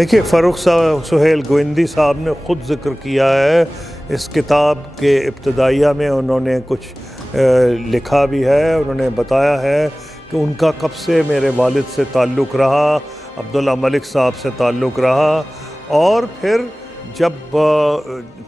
देखिए, फ़ारूक सुहेल गोविंदी साहब ने ख़ुद ज़िक्र किया है इस किताब के इब्तिदाइया में, उन्होंने कुछ लिखा भी है। उन्होंने बताया है कि उनका कब से मेरे वालिद से ताल्लुक़ रहा, अब्दुल्ला मलिक साहब से ताल्लुक़ रहा, और फिर जब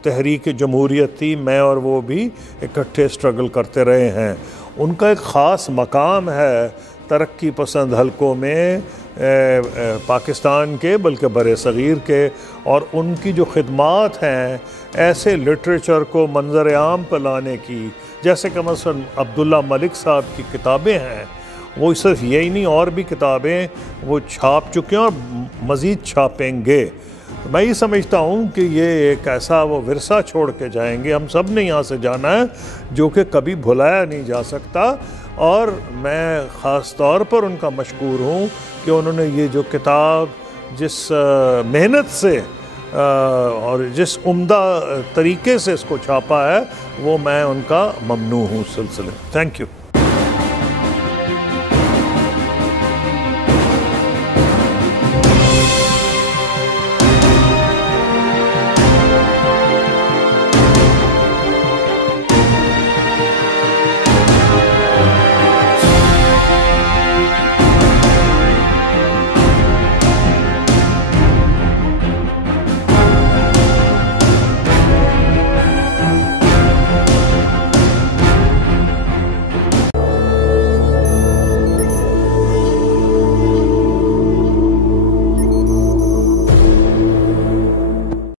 तहरीक जमहूरियत थी, मैं और वो भी इकट्ठे स्ट्रगल करते रहे हैं। उनका एक ख़ास मकाम है तरक्की पसंद हलकों में पाकिस्तान के, बल्कि बरे सग़ीर के, और उनकी जो खिदमात हैं ऐसे लिटरेचर को मंज़र आम पर लाने की, जैसे कि मसलन अब्दुल्ला मलिक साहब की किताबें हैं, वो सिर्फ यही नहीं और भी किताबें वो छाप चुके हैं और मज़ीद छापेंगे। मैं ये समझता हूँ कि ये एक ऐसा वो विरसा छोड़ के जाएंगे, हम सब ने यहाँ से जाना है, जो कि कभी भुलाया नहीं जा सकता। और मैं ख़ास तौर पर उनका मशकूर हूँ कि उन्होंने ये जो किताब जिस मेहनत से और जिस उम्दा तरीके से इसको छापा है, वो मैं उनका ममनू हूँ उस सिलसिले में। Thank you.